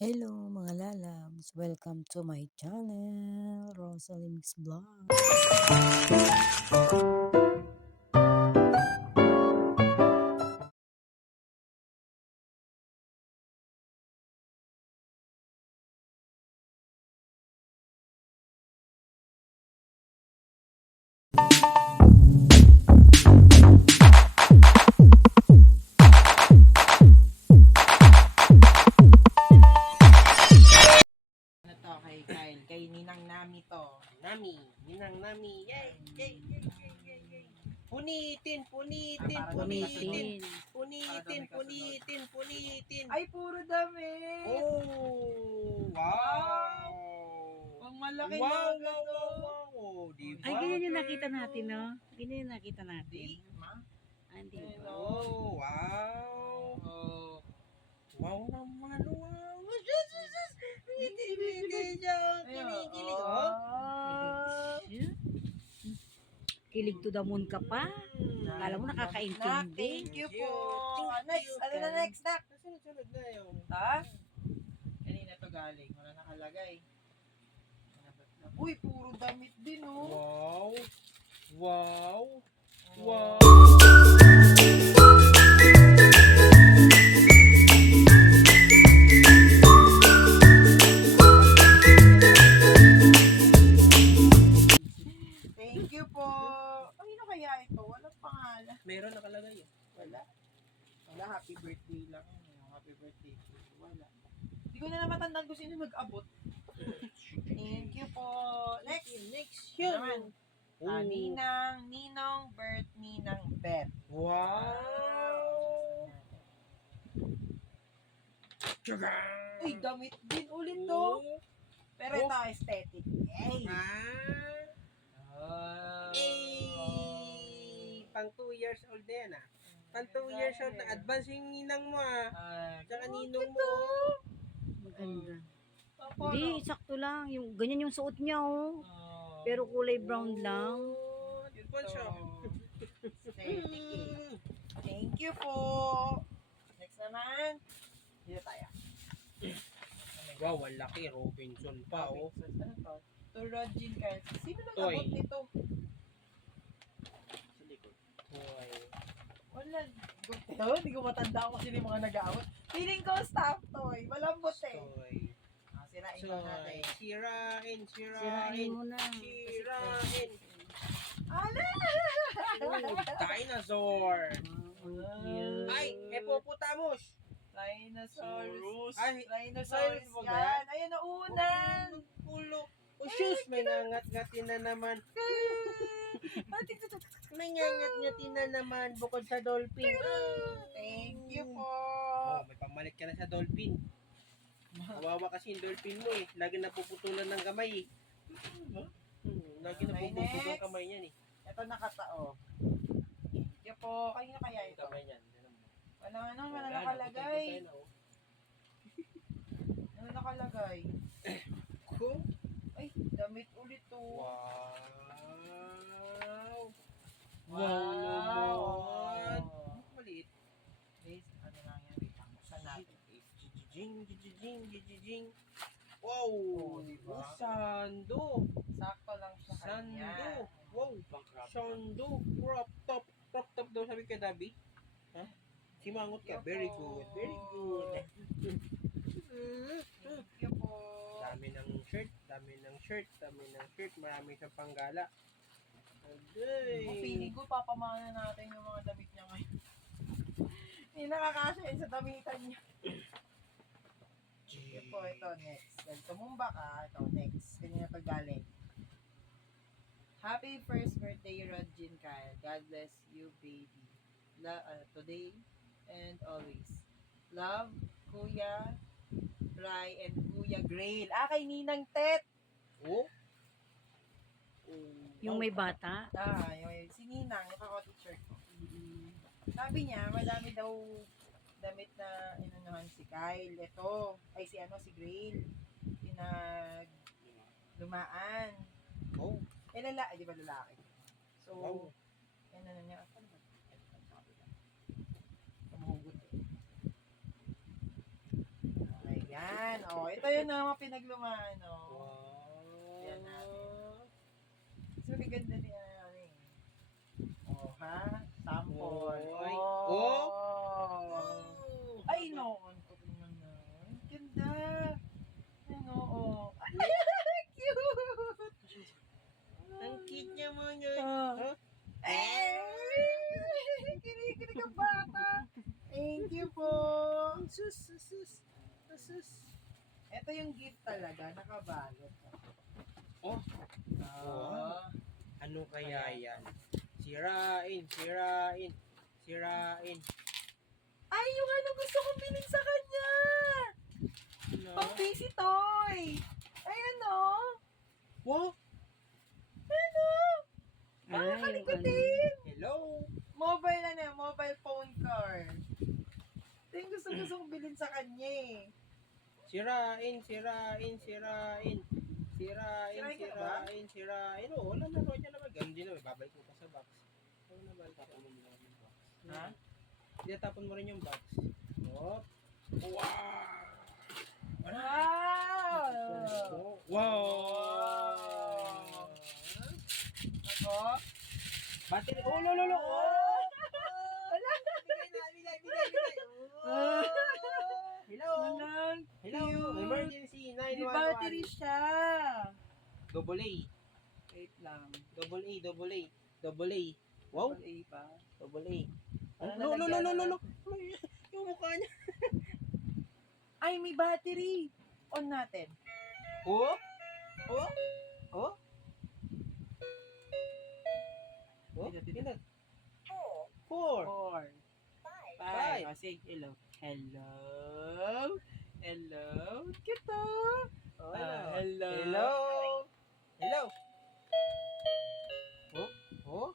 Hello mga lalabs! Welcome to my channel, Rosalie Mix Vlog. Ano to kay Kyle? Kay Ninang Nami to. Nami, Ninang Nami, yay, yay, yay, yay, yay, yay. Punitin, punitin, punitin, punitin, punitin, punitin. Ay, puro dami! Oh, wow! Ang malaki Wow, na wow, agad, wow, oh. wow, wow, diba? Ay, ganyan yung nakita natin, no? Ganyan yung nakita natin. Ma? Hindi ba? Oh, wow! Oh. Wow naman, wow! Kinikilig siya, kinikilig, oh. Kilig to the moon ka pa? Akala mo nakakaintindi. Thank you po. Thank Next, you, ano na Kyle. next, Nak? Sunod na yung... Ha? Kanina to galing. Wala nakalagay. Uy, puro damit din, oh. Wow! Wow! Wow! Thank you po. Ano kaya ito? Walang pangalan. Meron nakalagay eh. Wala. Wala, happy birthday lang. Happy birthday. Wala. Hindi ko na matandaan kung sino nag-abot. Thank you po. Next. Next Naman. yun. Ninong, Bert, Ninang, Beth. Wow! Uy, damit din ulit to. Pero ito aesthetic. Yay! Oh. Pang 2 years old na yan ah. Pang 2 years old na. Advance yung ninang mo ah. Tsaka ninong mo. Maganda. Hindi, sakto lang. Yung, ganyan yung suot niya, oh. Pero kulay brown lang. Advance siya. Aesthetic eh. Thank you po. Next naman. Dito tayo. Wow, ang laki. Robinson pa oh. Ano to? To Rodgin Kyle. Sino Toy. nag-abot nito? Sa likod. Toy. Wala. Ito, hindi ko matanda ako kasi yung mga nag-aawat. Feeling ko staff toy. Malambot eh. Toy. Sirain ko natin. Sirain. Sirain mo na. Sirain. Ala! Dinosaur. Cute. Ay, hippopotamus. Rhinosaurus. Ay, Rhinosaurus Rhinosaurus yan. Ayun, naunan. Ulo. Oh, shoes, may nangat-ngatin na naman. May nangat-ngatin na naman bukod sa dolphin. Thank you po. Oh, may pamalit ka na sa dolphin. Kawawa kasi yung dolphin mo eh. Lagi napuputulan ng kamay eh. Lagi Okay, napuputulan next. ng kamay niyan eh. Ito nakatao. Thank you po. Kayo na kaya Yung ito? kamay niyan. Wala nakalagay. Ano nakalagay? Cool. Ay, damit ulit to. Wow. Wow. naman. Maliit. Please, ano lang yan? Wait lang. Buksan natin. Jijing. Wow. Oh, diba? Oh, sando. Sakto lang sa kanya. Sando. Wow. Sando. Crop top. Crop top daw sabi kay Dabi. Ha? Simangot ka. Very good. Very good. Thank you po. Dami ng shirt. Marami siyang panggala. Feeling ko, papamana natin yung mga damit niya ngayon. Hindi nakakasya yun sa damitan niya. Ito po, ito next. Dahil tumumba ka, ito next. Ganyan na galing. Happy first birthday, Rodgin Kyle. God bless you, baby. Today and always. Love, Kuya Bry and Kuya Grail. Kay Ninang Tet. Oh? Yung may bata. Si Ninang, yung kaka-t-shirt ko. Sabi niya, madami daw damit na inunuhan si Kyle. Ito, ay si Grail. Lumaan. Oh. Di ba lalaki? So, Wow. yan na niya. Tumugot eh. Ayan. Yan, oh. Ito yung mga pinaglumaan, oh. Wow. Yan natin. So, ganda niya, ano eh. Oh, ha? Sample. Oy. Oh. Oh. Ay, no. Ang naman na. Ang ganda. Ano, oh. Ay, cute. Ang cute niya mo yun. Oh. Huh? Eh, kinikilig ang bata. Thank you po. Sus, sus, sus. Ito yung gift talaga, nakabalot. Oh, Ah. ano kaya yan? Sirain, sirain, sirain. Ay, yung ano gusto kong bilhin sa kanya. Ano? Pang busy toy. Ayan, oh. Wow! Ano? Ay, yung ano. Kalikutin. Hello! Mobile na na, mobile phone card. Ito yung gusto kong bilhin sa kanya eh. Sirain, sirain, sirain. Sirain, Sirain ka na ba? sirain, sirain. Oo, wala na niya naman. Ganun din naman. Babalik mo pa sa box. Ano naman? Tapon mo lang yung box. Ha? Hindi, tapon mo rin yung box. Oh. Wow! Wow! Wow! Ako? Battery. Oh, lo, lo, lo. Oh! Wala. Bigay. Ah. Hello. Walang Hello. cute. Emergency May 911. battery siya. Double A. Wait lang. Double A, double A. Double A. Wow. Double A pa. Double A. Ano Lo, lo, lo, nalagyan lo, lo, na? lo. Yung mukha niya. Ay, may battery. On natin. Oh? Oh? Oh? Oh? Pinag. 4. 4. 5. Oh, say hello. Hello. Hello. Kita. Oh, hello. Hello. Hello. Oh? Oh?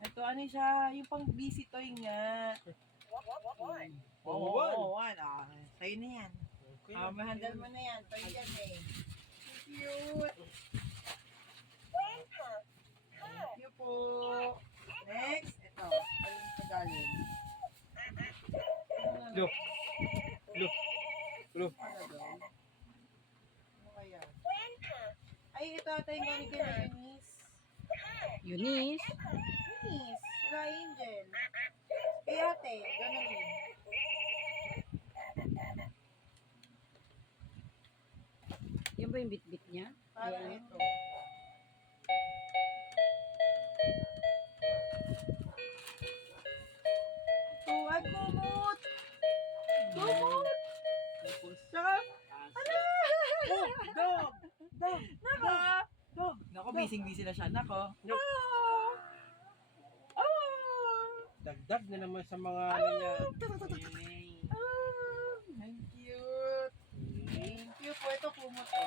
Ito, ano siya? Yung pang busy toy nga. Oh, one. Ah, sa'yo na yan. Okay. Mahandle mo na yan. Toy yan eh. Cute. Thank you po. Next, ito. Ayun sa galing. Look. Look. Look. Ano daw? Ano kaya? Ay, ito ata yung galing kay Eunice. Eunice. Eunice, sila Angel. Kay ate, ganun din. Yan ba yung bit-bit niya? Parang Ayan. ito. Oh, ay, kumot! Kumot! Saka, ano? Dog. Dog! Nako! Dog! Nako, busy na siya. Nako. Dog. Dagdag na naman sa mga ano niya. Yay. Ang cute! Thank you po. Ito kumot to.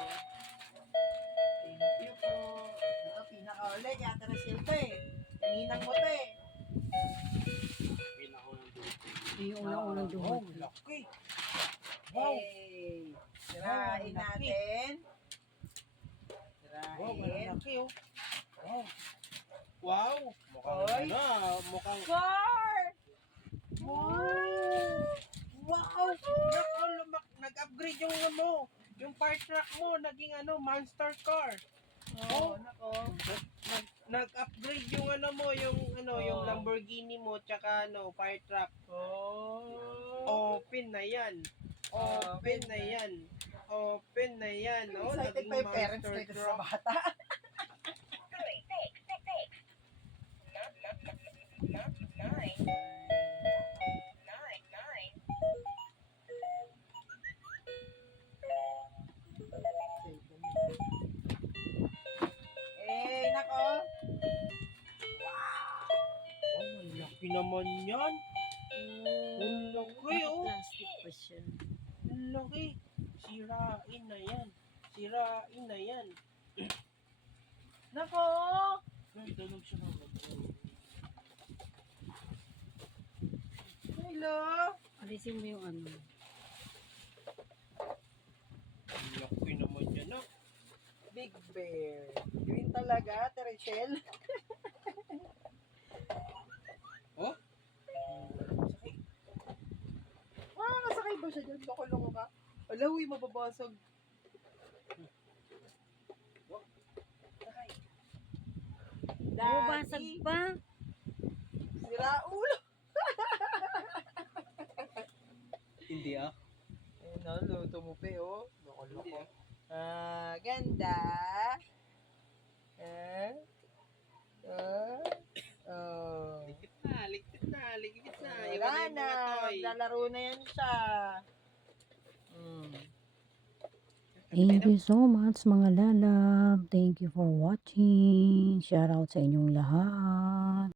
Thank you po. Ito pinaka-ulit. Yata na silpa eh. Ninang mo to eh. Yung unang-unang Oh, duhod. laki. Wow. Hey! Sirain natin. Wow, Sirain. malaki oh. Wow. Wow. Oy. Mukhang ano, mukhang Car! Wow! wow. Nag-upgrade yung ano, yung fire truck mo naging ano, monster car. Oh, nako. Nag-upgrade yung ano mo, yung ano, yung Oh. Lamborghini mo tsaka ano, fire truck. Oh. Open na 'yan. Open Open na 'yan. Open na 'yan. Oh, Excited naging pa yung parents monster dito sa truck. bata. Eh, nako. Oh, ang laki naman 'yan. Ang laki oh. Plastic pa siya. Ang laki. Sirain na 'yan. Sirain na 'yan. Nako. Tulog siya ng Hello. Alisin mo yung ano. Ang laki naman yan ah. Big Bear. Green talaga, Terechel. Oh? Wow! pa siya dyan. Loko-loko ka. Ala, uy, mababasag. Bubasag Daddy, pa. sira ulo. Hindi ah. Ayun na, luto mo pa oh. Loko-loko. Hindi. Ganda. Eh? Oh. Ligpit na, ligpit na, ligpit na. Wala Iwan na yung na. mga toy. Maglalaro na yan siya. Thank you so much mga lalab. Thank you for watching. Shout out sa inyong lahat.